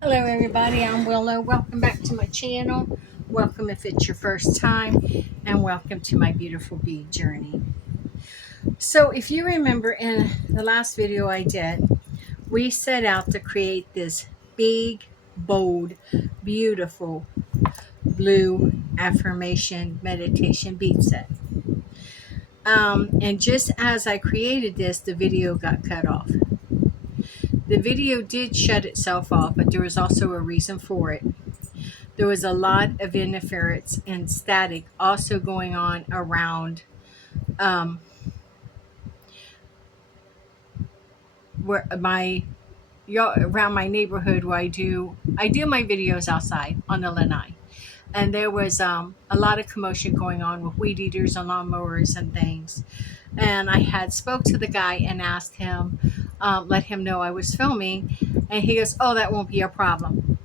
Hello everybody, I'm Willow. Welcome back to my channel. Welcome if it's your first time, and welcome to my beautiful bead journey. So if you remember in the last video I did, we set out to create this big, bold, beautiful blue affirmation meditation bead set. And just as I created this, the video got cut off. The video did shut itself off, but there was also a reason for it. There was a lot of interference and static also going on around um, where around my neighborhood where I do my videos outside on the lanai. And there was a lot of commotion going on with weed eaters and lawnmowers and things. And I had spoke to the guy and asked him, let him know I was filming, and he goes, "Oh, that won't be a problem."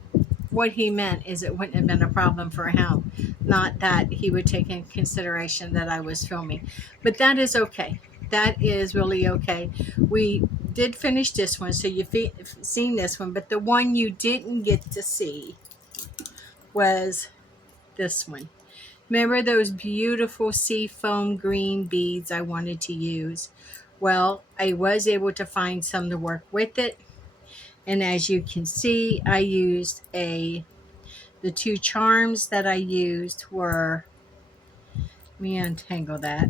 What he meant is it wouldn't have been a problem for him, not that he would take in consideration that I was filming. But that is okay. That is really okay. We did finish this one, so you've seen this one, but the one you didn't get to see was this one. Remember those beautiful sea foam green beads I wanted to use? Well, I was able to find some to work with it. And as you can see, I used the two charms that I used were, let me untangle that.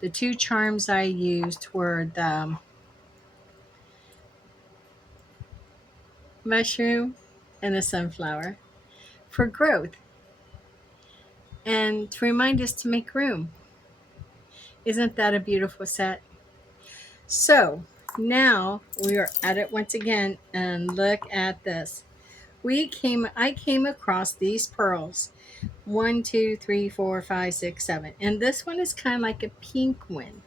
The two charms I used were the mushroom and the sunflower for growth and to remind us to make room. Isn't that a beautiful set? So now we are at it once again, and look at this. I came across these pearls. One, two, three, four, five, six, seven. And this one is kind of like a pink one.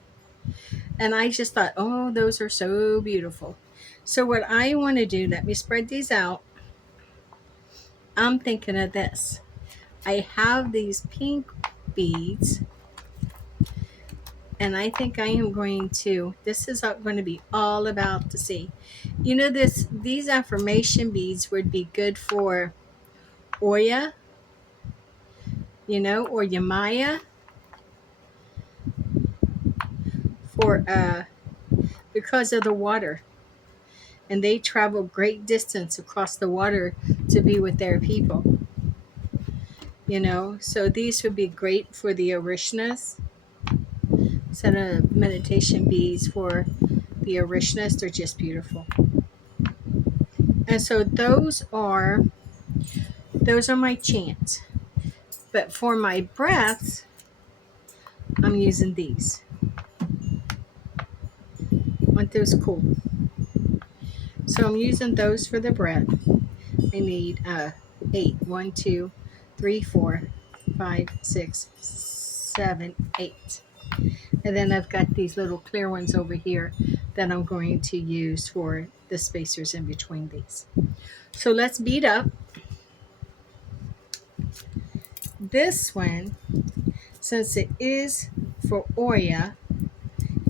And I just thought, oh, those are so beautiful. So what I want to do, let me spread these out. I'm thinking of this. I have these pink beads, and I think I am going to, this is going to be all about the sea. You know, these affirmation beads would be good for Oya, or Yamaya, for because of the water. And they travel great distance across the water to be with their people. So these would be great for the Orishas. Set of meditation beads for the Orishas. They're just beautiful. And so those are my chants. But for my breaths, I'm using these. Aren't those cool? So I'm using those for the breath. I need 8. 1, 2, 3, 4, 5, 6, 7, 8. And then I've got these little clear ones over here that I'm going to use for the spacers in between these. So let's bead up. This one, since it is for Oya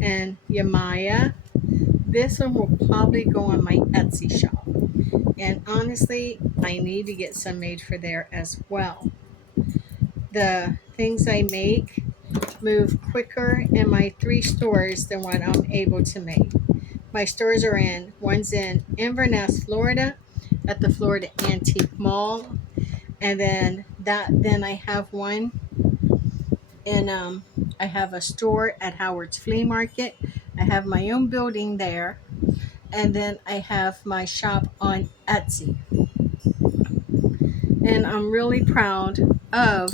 and Yamaya, this one will probably go on my Etsy shop. And honestly, I need to get some made for there as well. The things I make move quicker in my 3 stores than what I'm able to make. My stores are one's in Inverness, Florida, at the Florida Antique Mall. And then I have one in, I have a store at Howard's Flea Market. I have my own building there. And then I have my shop on Etsy. And I'm really proud of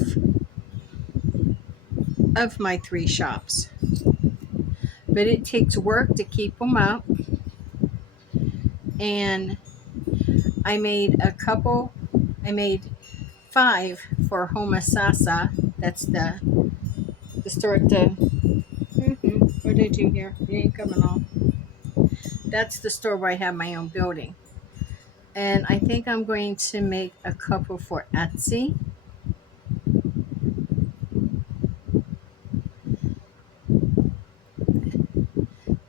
my 3 shops. But it takes work to keep them up. And I made 5 for Homosassa. That's the store at the, what did I do here? It ain't coming off. That's the store where I have my own building. And I think I'm going to make a couple for Etsy.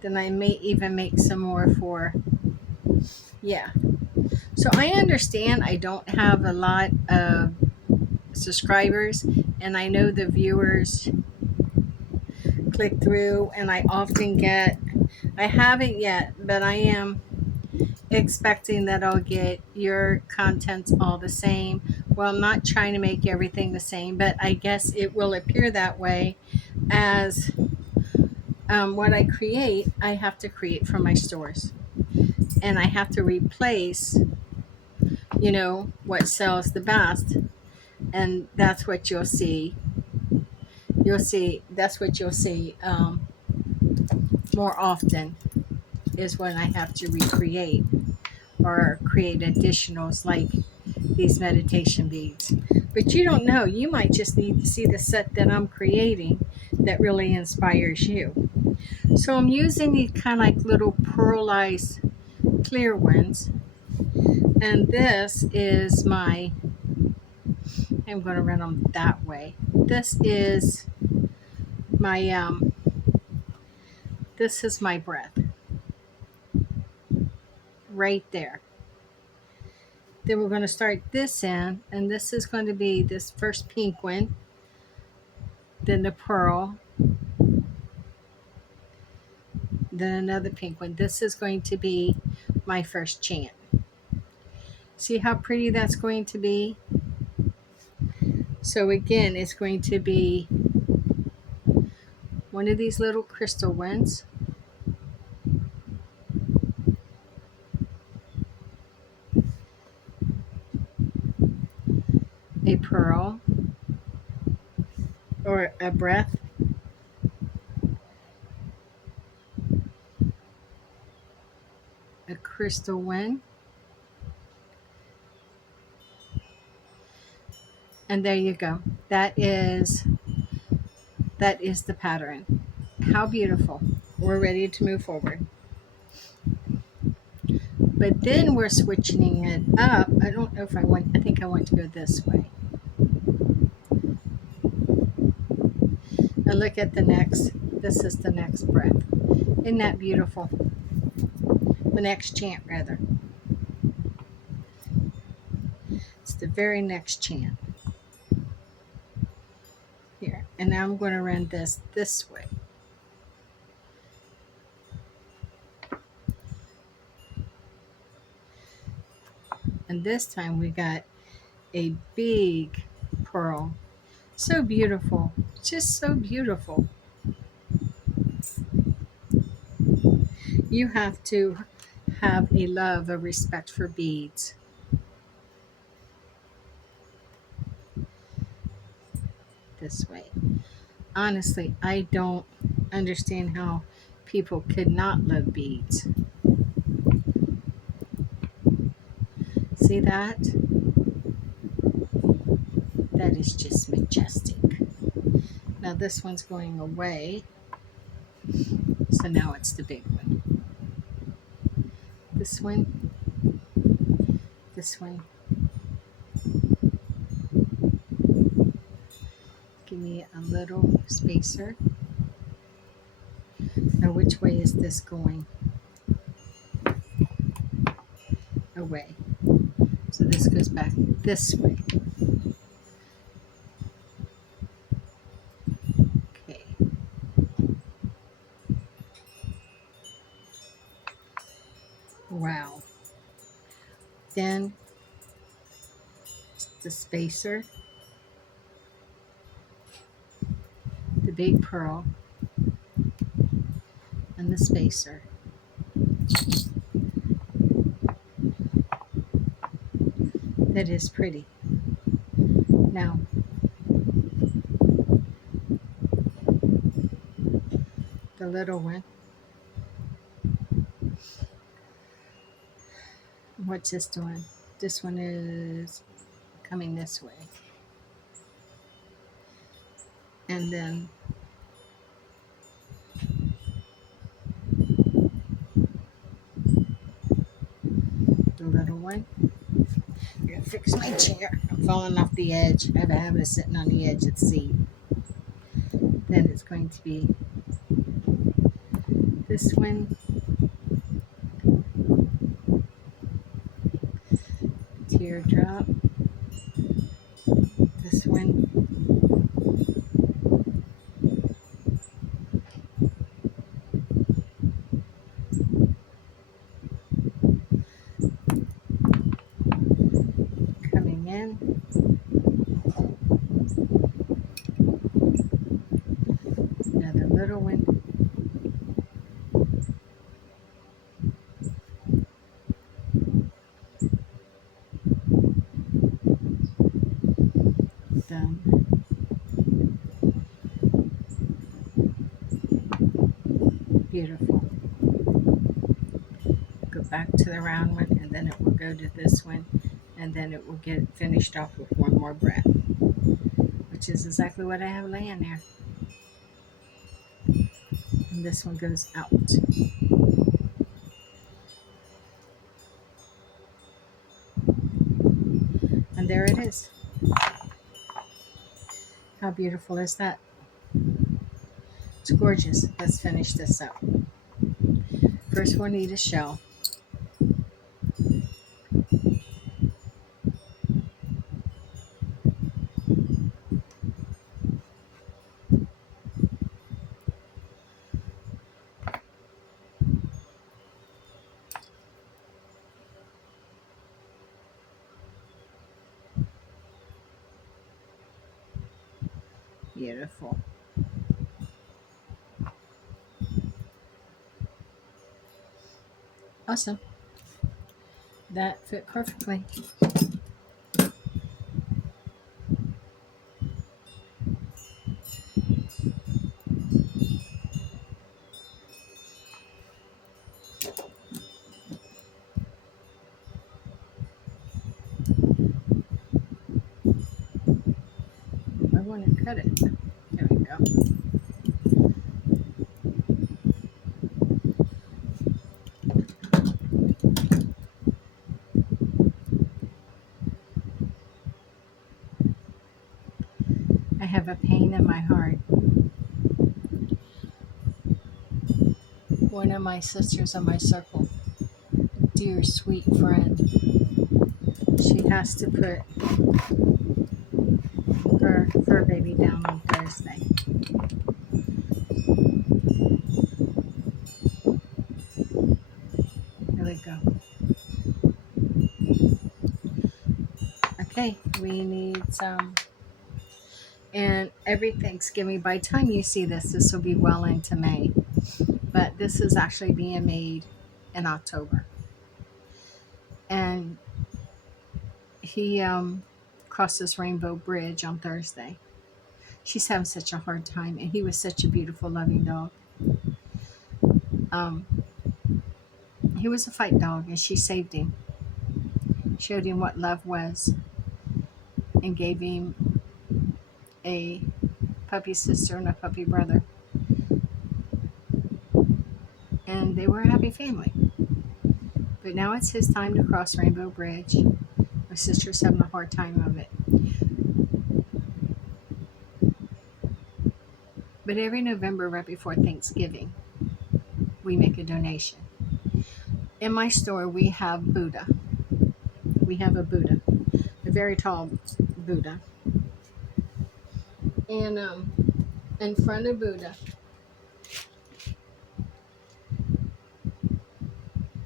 Then I may even make some more for, yeah. So I understand I don't have a lot of subscribers, and I know the viewers click through, and I often get, I haven't yet, but I am expecting that I'll get your contents all the same. Well, I'm not trying to make everything the same, but I guess it will appear that way as what I create, I have to create for my stores. And I have to replace, what sells the best. And that's what you'll see. That's what you'll see more often is when I have to recreate or create additionals like these meditation beads. But you don't know. You might just need to see the set that I'm creating that really inspires you. So I'm using these kind of like little pearlized clear ones. And this is I'm going to run them that way. My, um, this is my breath right there. Then we're going to start this in, and this is going to be this first pink one, then the pearl, then another pink one. This is going to be my first chant. See how pretty that's going to be? So again, it's going to be one of these little crystal ones, a pearl, or a breath, a crystal one, and there you go. That is the pattern. How beautiful. We're ready to move forward. But then we're switching it up. I don't know if I think I want to go this way. And look at this is the next breath. Isn't that beautiful? The next chant, rather. It's the very next chant. Here. And now I'm going to run this way. And this time we got a big pearl. So beautiful. Just so beautiful. You have to have a love, a respect for beads. This way. Honestly, I don't understand how people could not love beads. See that? That is just majestic. Now this one's going away. So now it's the big one. This one. This one. Give me a little spacer. Now which way is this going? Away. So this goes back this way. Okay. Wow. Then the spacer, the big pearl, and the spacer. That is pretty. Now, the little one. What's this doing? This one is coming this way. And then the little one. I'm going to fix my chair. I'm falling off the edge. I have a habit of sitting on the edge of the seat. Then it's going to be this one. teardrop. This one. Coming in. Another little one. Done. Beautiful. Go back to the round one, and then it will go to this one, and then it will get finished off with one more breath, which is exactly what I have laying there. And this one goes out. And there it is. How beautiful is that? It's gorgeous. Let's finish this up. First we'll need a shell. Beautiful. Awesome. That fit perfectly. I want to cut it. There we go. I have a pain in my heart. One of my sisters in my circle, dear sweet friend, she has to put her fur baby down on Thursday. There we go. Okay, we need some. And every Thanksgiving, by the time you see this, this will be well into May. But this is actually being made in October. And he crossed this rainbow bridge on Thursday. She's having such a hard time, and he was such a beautiful, loving dog. Um, he was a fight dog, and she saved him, showed him what love was, and gave him a puppy sister and a puppy brother. And they were a happy family. But now it's his time to cross Rainbow Bridge. My sister's having a hard time of it. But every November, right before Thanksgiving, we make a donation. In my store, we have Buddha. We have a Buddha, a very tall Buddha. And in front of Buddha,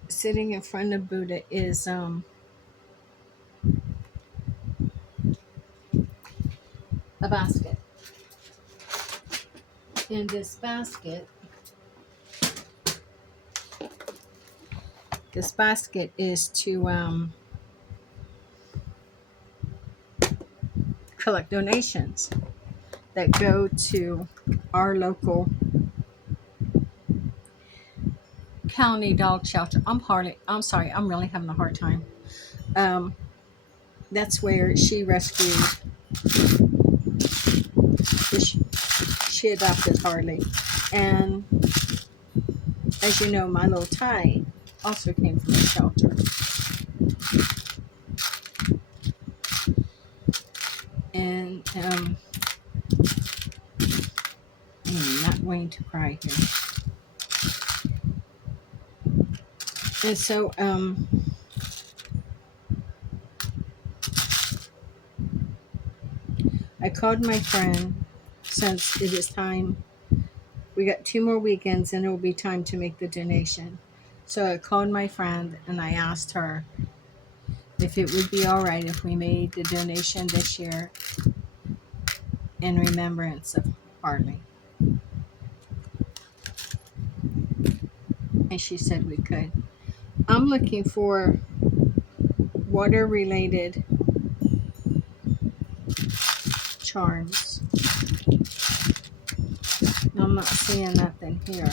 sitting in front of Buddha is a basket. In this basket is to collect donations that go to our local county dog shelter. I'm sorry, I'm really having a hard time. That's where she rescued, she adopted Harley. And as you know, my little Ty also came from a shelter. And I'm not going to cry here. And so I called my friend since it is time. We got 2 more weekends and it will be time to make the donation. So I called my friend and I asked her if it would be all right if we made the donation this year in remembrance of Harley. And she said we could. I'm looking for water related charms. I'm not seeing nothing here.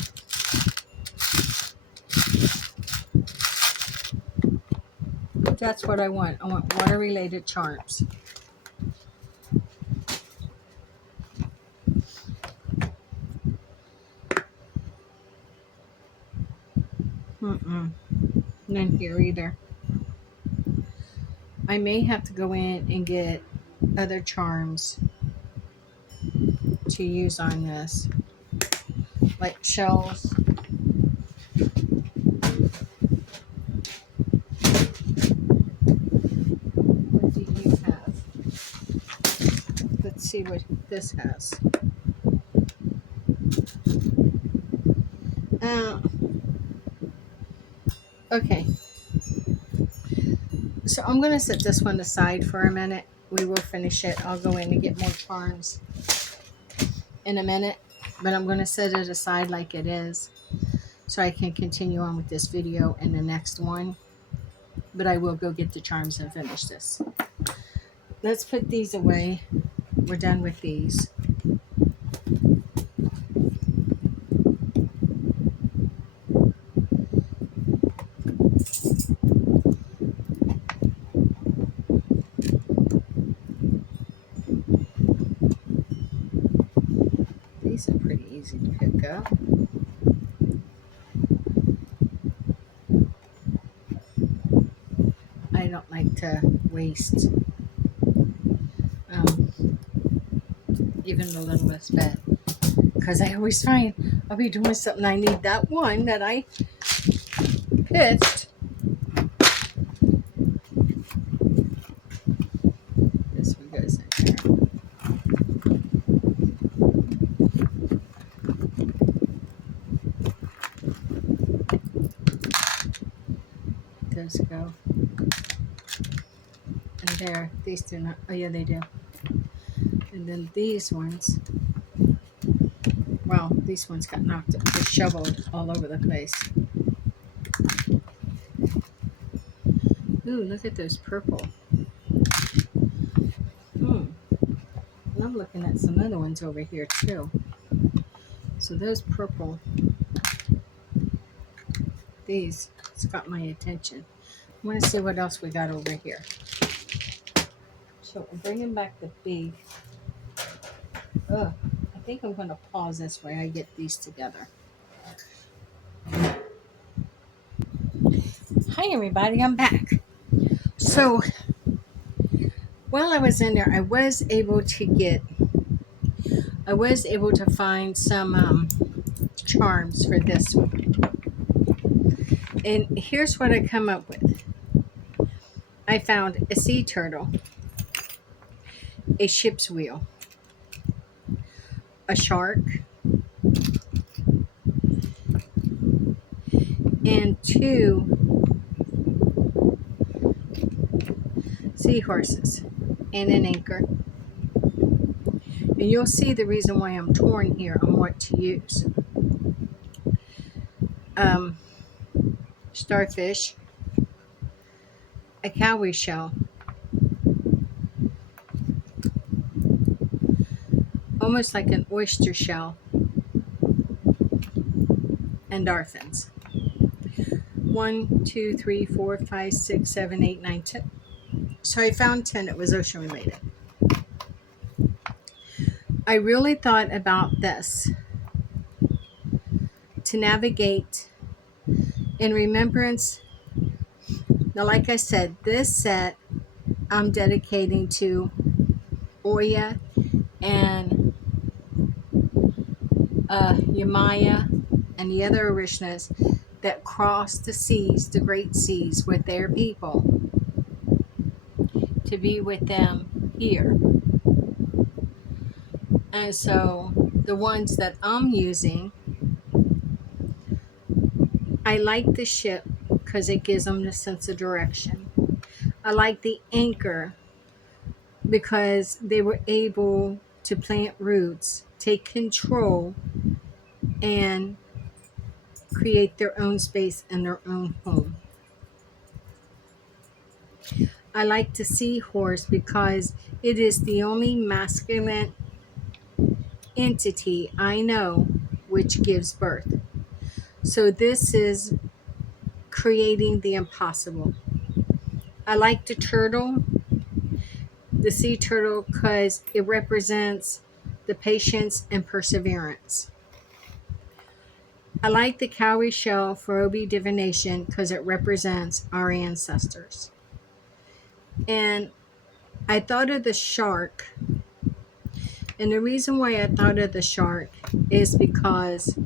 That's what I want. I want water related charms. None here either. I may have to go in and get other charms to use on this, like shells. What do you have? Let's see what this has. Uh, okay. So I'm going to set this one aside for a minute. We will finish it. I'll go in and get more charms in a minute, but I'm going to set it aside like it is so I can continue on with this video in the next one. But I will go get the charms and finish this. Let's put these away. We're done with these. These are pretty easy to pick up. I don't like to waste even the littlest bit, because I always find I'll be doing something, I need that one that I pitched. This one goes in there. Those go. And there, these do not. Oh yeah, they do. And then these ones, well, these ones got knocked up, they're shoveled all over the place. Ooh, look at those purple. And I'm looking at some other ones over here too. So those purple, these, it's got my attention. I want to see what else we got over here. So I'm bringing back the big. I think I'm going to pause this way I get these together. Hi everybody, I'm back. So while I was in there, I was able to find some charms for this one. And here's what I come up with. I found a sea turtle, a ship's wheel, a shark, and 2 seahorses, and an anchor. And you'll see the reason why I'm torn here on what to use. Starfish, a cowrie shell, almost like an oyster shell, and dolphins. 1, 2, 3, 4, 5, 6, 7, 8, 9, 10. So I found 10 that was ocean related. I really thought about this to navigate in remembrance. Now, like I said, this set I'm dedicating to Oya and Yamaya and the other Orishas that crossed the seas, the great seas, with their people to be with them here. And so the ones that I'm using, I like the ship because it gives them the sense of direction. I like the anchor because they were able to plant roots, take control, and create their own space and their own home. I like the seahorse because it is the only masculine entity I know which gives birth. So this is creating the impossible. I like the sea turtle, because it represents the patience and perseverance. I like the cowrie shell for OB divination because it represents our ancestors. And I thought of the shark. And the reason why I thought of the shark is because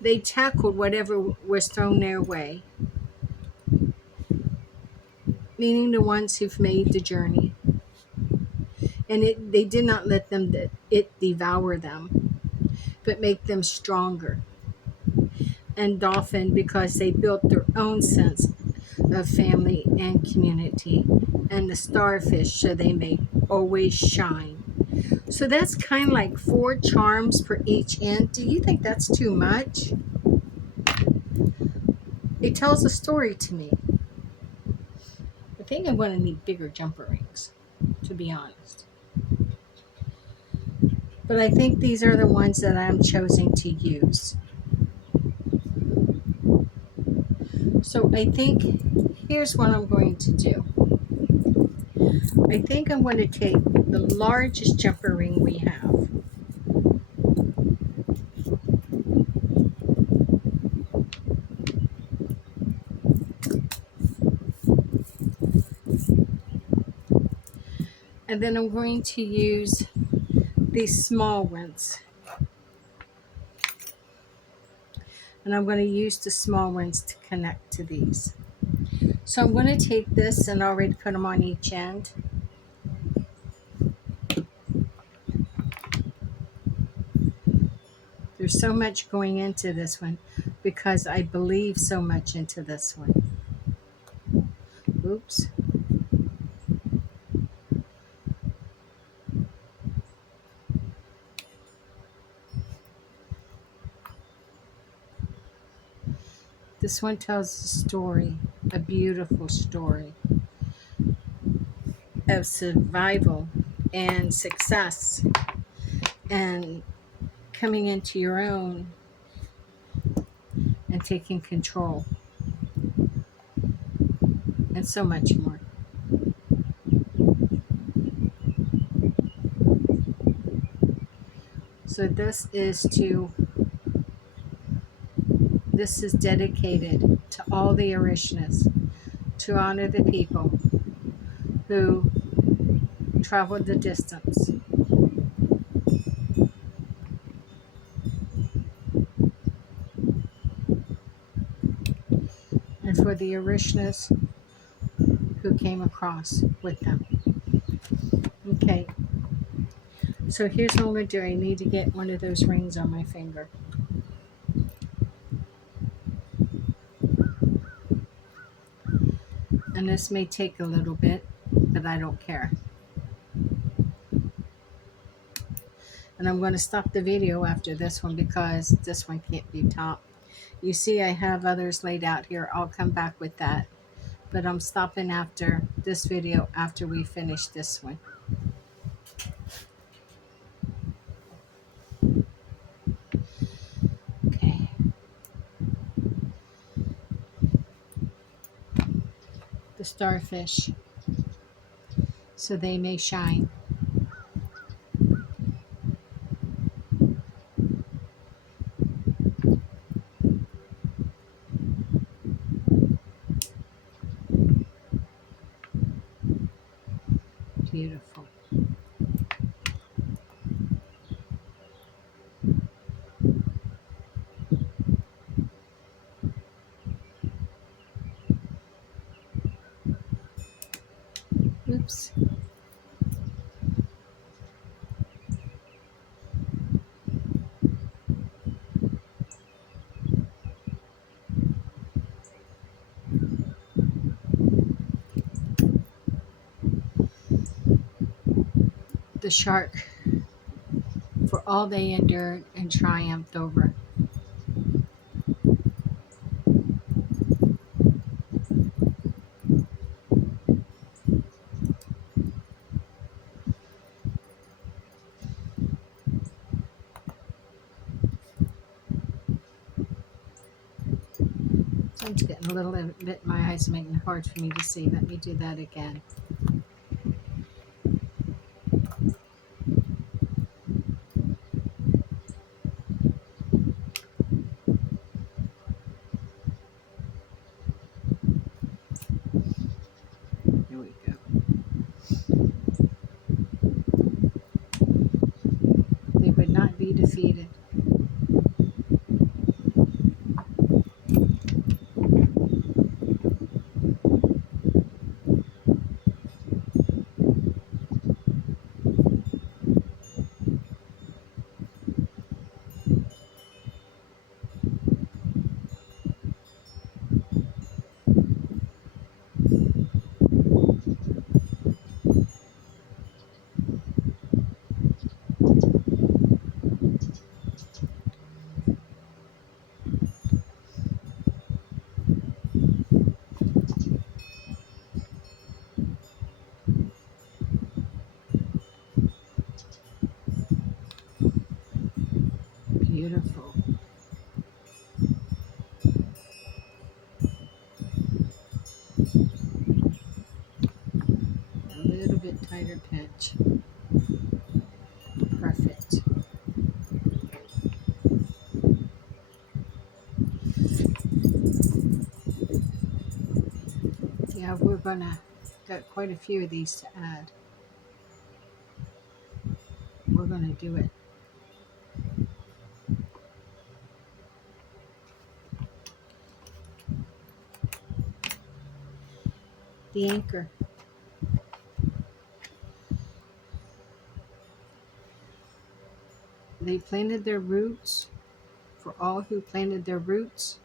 they tackled whatever was thrown their way, meaning the ones who've made the journey. And they did not let it devour them, but make them stronger. And dolphin because they built their own sense of family and community. And the starfish so they may always shine. So that's kind of like 4 charms per each end. Do you think that's too much? It tells a story to me. I think I'm going to need bigger jumper rings, to be honest. But I think these are the ones that I'm choosing to use. So I think here's what I'm going to do. I think I'm going to take the largest jumper ring we have. And then I'm going to use these small ones. And I'm going to use the small ones to connect to these. So I'm going to take this and already put them on each end. There's so much going into this one because I believe so much into this one. Oops. This one tells a story, a beautiful story of survival and success and coming into your own and taking control and so much more. So this is dedicated to all the Orishas to honor the people who traveled the distance. And for the Orishas who came across with them. Okay, so here's what I'm going to do. I need to get one of those rings on my finger. And this may take a little bit, but I don't care. And I'm going to stop the video after this one because this one can't be topped. You see I have others laid out here. I'll come back with that. But I'm stopping after this video after we finish this one. Okay. The starfish, so they may shine. Beautiful. Oops. the shark for all they endured and triumphed over. Sun's getting a little bit, my eyes are making it hard for me to see. Let me do that again. Here we go. They would not be defeated. Beautiful. A little bit tighter pinch. Perfect. Yeah, we're gonna got quite a few of these to add. We're gonna do it. The anchor. They planted their roots. For all who planted their roots,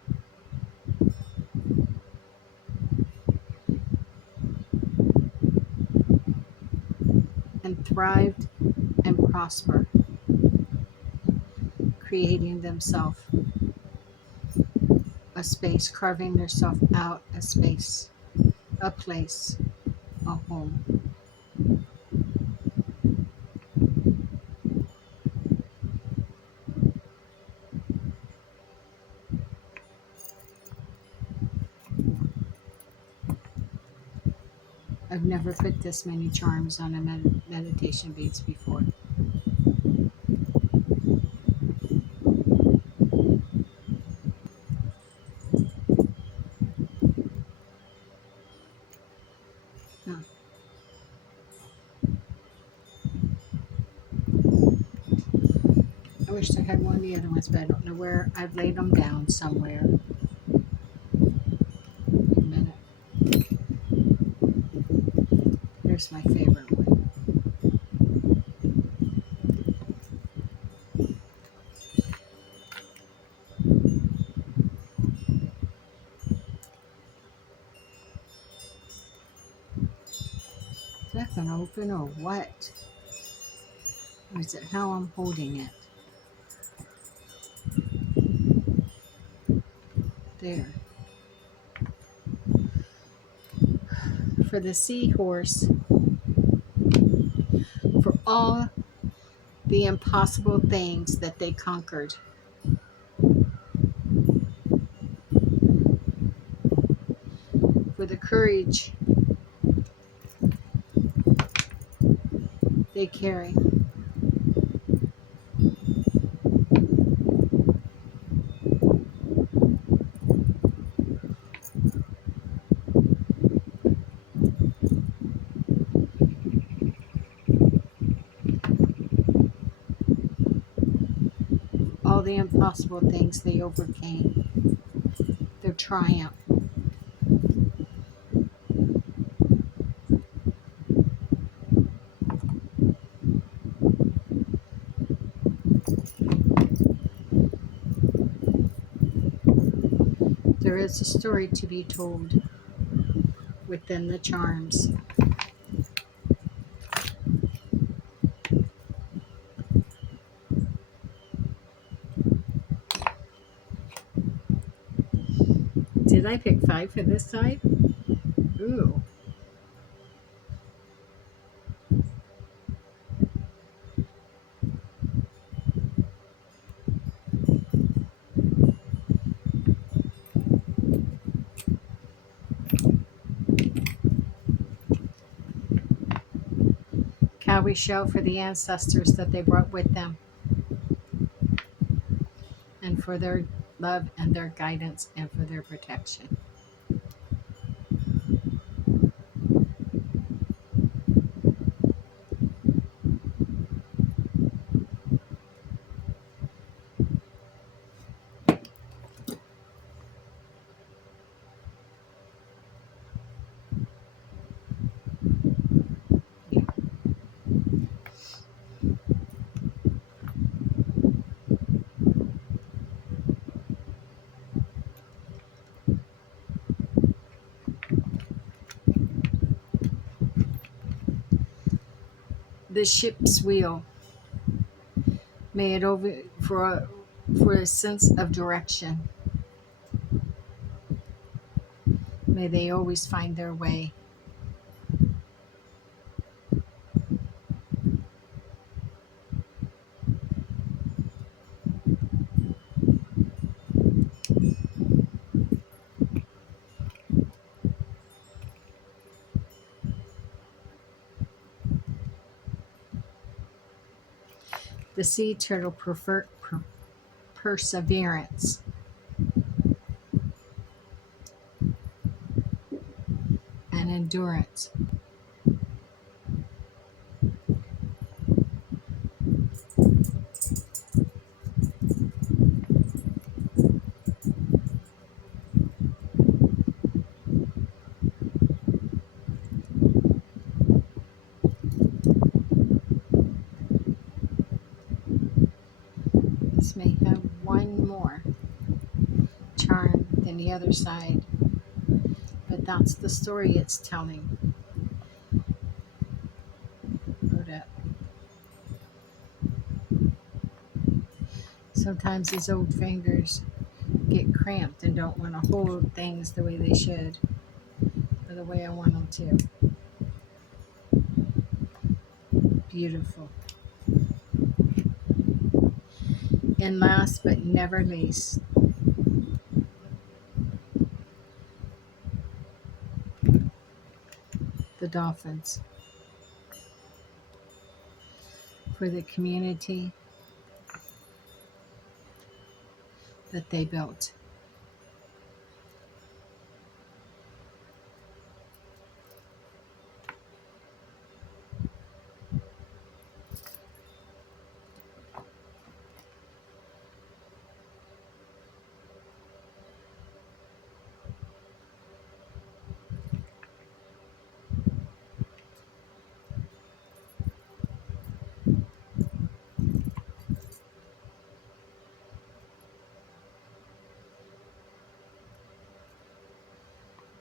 and thrived and prosper, creating themselves a space, carving themselves out a space, a place, a home. I've never put this many charms on a meditation beads before. Huh. I wish I had one of the other ones, but I don't know where. I've laid them down somewhere. Wait a minute. Here's my favorite one. Is that going to open or what? Or is it how I'm holding it? There. For the seahorse, for all the impossible things that they conquered. For the courage they carry. All the impossible things they overcame. Their triumph. There is a story to be told within the charms. I pick 5 for this side? Ooh. Cowrie shell for the ancestors that they brought with them, and for their love and their guidance and for their protection. Yeah. The ship's wheel, may it over for a sense of direction. May they always find their way. The sea turtle perseverance and endurance. This may have one more charm than the other side, but that's the story it's telling. Hold up. Sometimes his old fingers get cramped and don't want to hold things the way they should, or the way I want them to. Beautiful. And last but never least, the dolphins, for the community that they built.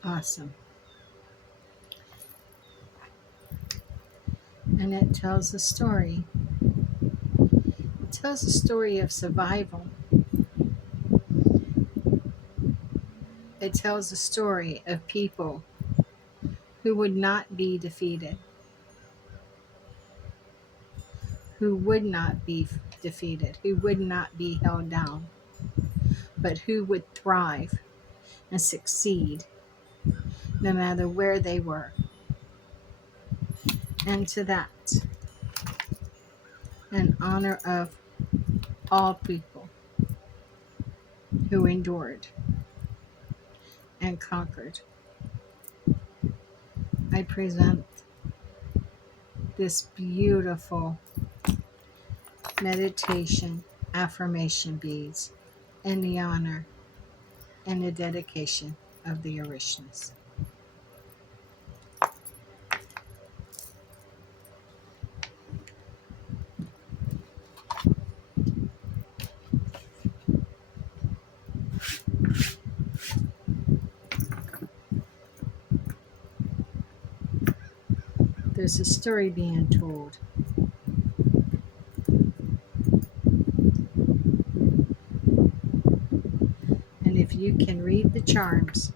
Awesome. And it tells a story. It tells a story of survival. It tells a story of people who would not be defeated, who would not be defeated, who would not be held down, but who would thrive and succeed no matter where they were. And to that, in honor of all people who endured and conquered, I present this beautiful meditation affirmation beads in the honor and the dedication of the Orishas. There's a story being told. And if you can read the charms,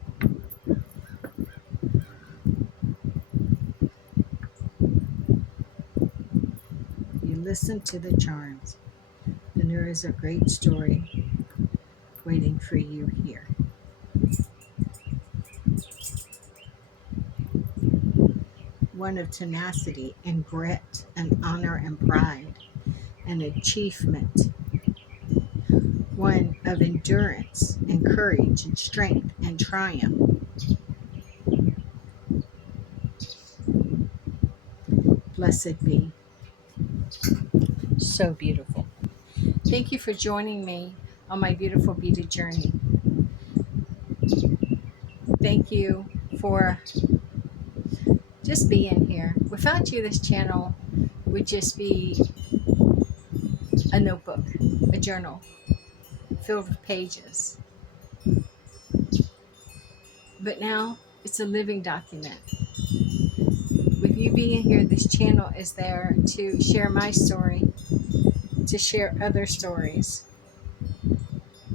listen to the charms, then there is a great story waiting for you here. One of tenacity and grit and honor and pride and achievement. One of endurance and courage and strength and triumph. Blessed be. So beautiful. Thank you for joining me on my beautiful beaded journey. Thank you for just being here. Without you, this channel would just be a notebook, a journal filled with pages. But now it's a living document. With you being here, this channel is there to share my story, to share other stories,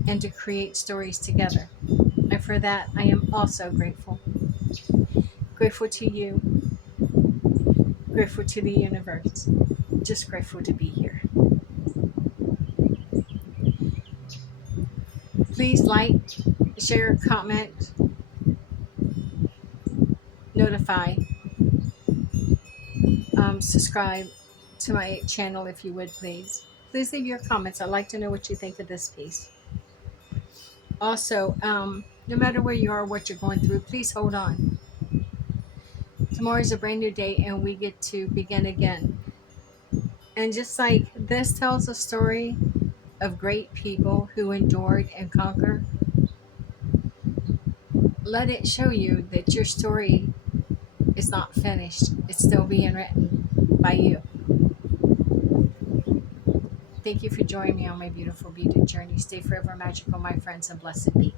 and to create stories together. And for that, I am also grateful. Grateful to you, grateful to the universe, just grateful to be here. Please like, share, comment, notify, subscribe to my channel if you would, please. Please leave your comments. I'd like to know what you think of this piece. Also, no matter where you are, what you're going through, please hold on. Tomorrow is a brand new day and we get to begin again. And just like this tells a story of great people who endured and conquered, let it show you that your story is not finished. It's still being written by you. Thank you for joining me on my beautiful beaded journey. Stay forever magical, my friends, and blessed be.